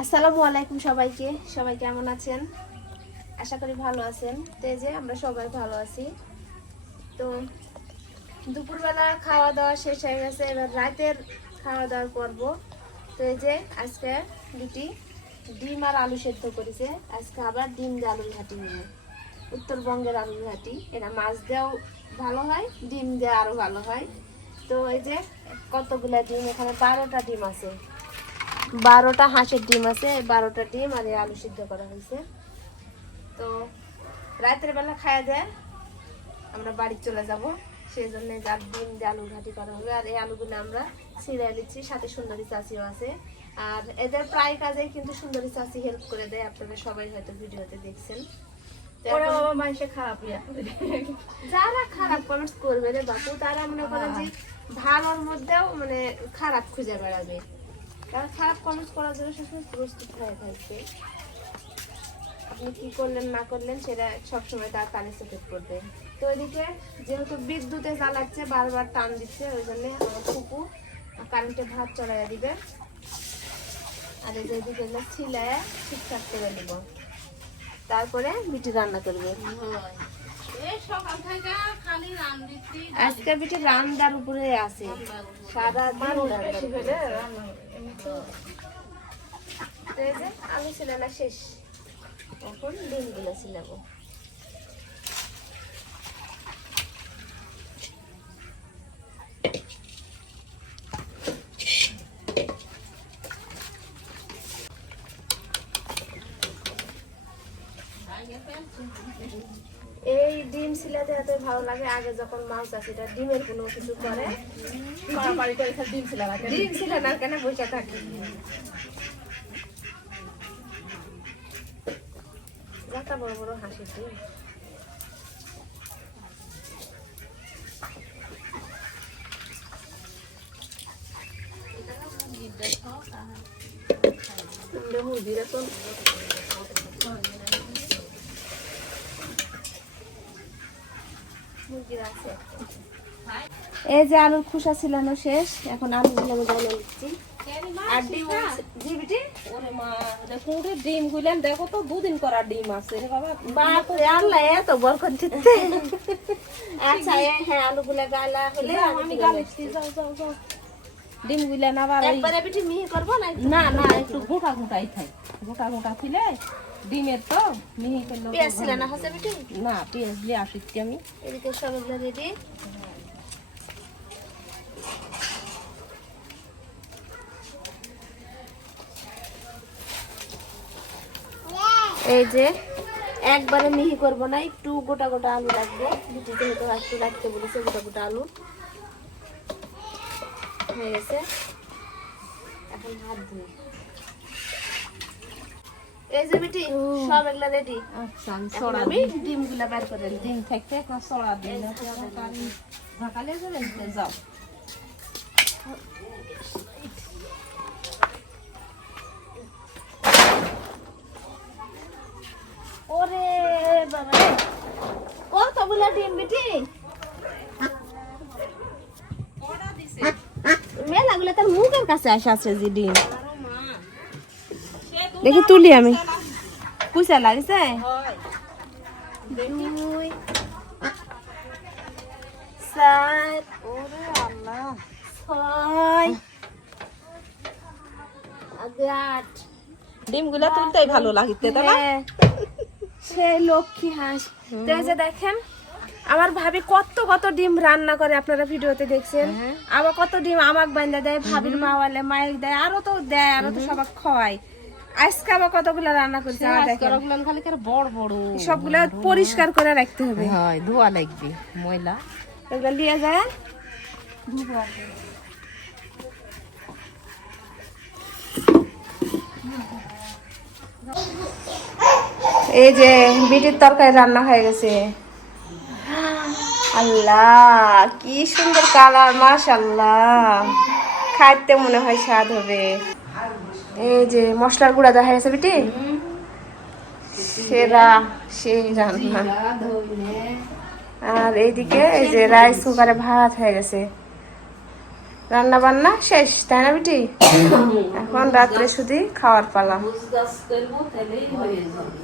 আসসালামু আলাইকুম সবাইকে। সবাই কেমন আছেন? আশা করি ভালো আছেন। তো এই যে আমরা সবাই ভালো আছি। তো দুপুরবেলা খাওয়া দাওয়া শেষ হয়ে গেছে, এবার রাতের খাওয়া দাওয়ার পর্ব। তো এই যে আজকে দুটি ডিম আর আলু সেদ্ধ করেছে। আজকে আবার ডিম দিয়ে আলুর ঘাটি নিয়ে, উত্তরবঙ্গের আলুর ঘাটি। এরা মাছ দেওয়াও ভালো হয়, ডিম দেওয়া আরও ভালো হয়। তো এই যে কতগুলা ডিম, এখানে 12টা ডিম আছে, 12টা হাঁসের ডিম আছে, 12টা ডিম আর এই আলু সিদ্ধ করা হয়েছে। তো রাতের বেলা খাওয়া যায়, আমরা বাড়ি চলে যাব, সেই জন্য যার ডিম দিয়ে আলু ঘাটি করা হবে। আর এই আলুগুলো আমরা ছিঁড়ে দিচ্ছি, সাথে সুন্দরী চাচিও আছে। আর এদের প্রায় কাজে কিন্তু সুন্দরী চাচি হেল্প করে দেয়, আপনারা সবাই হয়তো ভিডিওতে দেখছেন। যারা খারাপ কমেন্টস করবে রে বাপু, তারা মনে করেন যে ভালোর মধ্যেও মানে খারাপ খুঁজে বেড়াবে। তারা খারাপ কমেন্টস করার জন্য সবসময় প্রস্তুত হয়ে থাকবে। আপনি কি করলেন না করলেন সেটা সবসময় তার কানে চোখে পড়বে। তো এদিকে যেহেতু বিদ্যুতে জ্বালাচ্ছে, বারবার টান দিচ্ছে, ওই জন্য আমার ফুপু কারেন্টে ভাত চড়াইয়া দিবে। আর এই যে এদিকে ছিলায় ঠিকঠাক করে নিব, তারপরে বিটি রান্না করবে। আজকে বিটি রান্নার উপরে আছে, সারাদিন আলু ছিলানা শেষ, এখন ডিমগুলো ছিলাবো। এই ডিম ছিলাতে এত ভালো লাগে। আগে যখন মাছ আছে এটা ডিমের কোনো কিছু করে ডিম ছিল না কেন বসে থাকি। যাতা বড় বড় হাসির ডিম। মুরগির এখন এই যে আলুর খোসা ছিলানো শেষ, এখন আলুগুলো আমি জ্বালিয়ে নিচ্ছি। আর ডিম জি বিটি, ওরে মা, দেখো রে ডিম গুলেন, দেখো তো দুদিন করা ডিম আছে রে বাবা। বাপ রে আল্লাহ, এত বরকত দিতে। আচ্ছা হ্যাঁ, আলুগুলো গালা হলে আমি গালিছি, যাও যাও যাও। ডিম গুলেন আবার একবারে বিটি মিহি করব না? না না, একটু গোটা গোটাই খাই, গোটা গোটা ছিলে ডিমের তো মিহি করলে। পেঁয়াজ ছিল না হচ্ছে বিটি? না, পেঁয়াজ দিয়ে আসিছি আমি। এদিকে সবগুলো রেডি। এই যে একবারে মিহি করব না, একটু গোটা গোটা আলু রাখবো। বিটি যেহেতু একটু রাখতে বলেছে, গোটা গোটা আলু হয়ে গেছে। এখন হাত ধুই। এই যে বিটি সব এগুলা রেডি। আচ্ছা, আমি ডিমগুলা বের করে নিই। ডিম থাকতে একটা সরা দিন ঢাকালে চলে যাও। ওরে বাবা, কতগুলা ডিম বিটি? মেলাগুলো তার মুখের কাছে আছে যে ডিম। দেখি তুলি আমি, কুচা লাগছে। 2 4 ওরে আল্লাহ, 6 8 ডিমগুলা তুলতেই ভালো লাগিতে তাই না? সেই লক্ষ্মী হাঁস। তো এই যে দেখেন আমার ভাবি কত কত ডিম রান্না করে, আপনারা ভিডিওতে দেখছেন। আবার কত ডিম আমাক বান্ধা দেয়, ভাবির মাওয়ালে মাইক দেয়, আরো তো দেয়, আরো তো সবাক খাওয়ায়। আজকে আবার কতগুলো রান্না করছে দেখেন, খালি করে বড় বড় সবগুলো পরিষ্কার করে রাখতে হবে। হয়, ধোয়া লাগবে, ময়লা এগুলো নিয়ে যায় এই যে বিটির তরকারি রান্না হয়ে গেছে। আল্লাহ কি সুন্দর কালার, মাশাআল্লাহ, খাইতে মনে হয় স্বাদ হবে। এই যে মশলার গুঁড়া দেখা গেছে বিটি, সেরা সেই রান্না। আর এইদিকে এই যে রাইস কুকারে ভাত হয়ে গেছে, রান্না বান্না শেষ, তাই না বিটি? এখন রাত্রে শুধু খাওয়ার পালা। করবো তাহলেই হয়ে যাবে।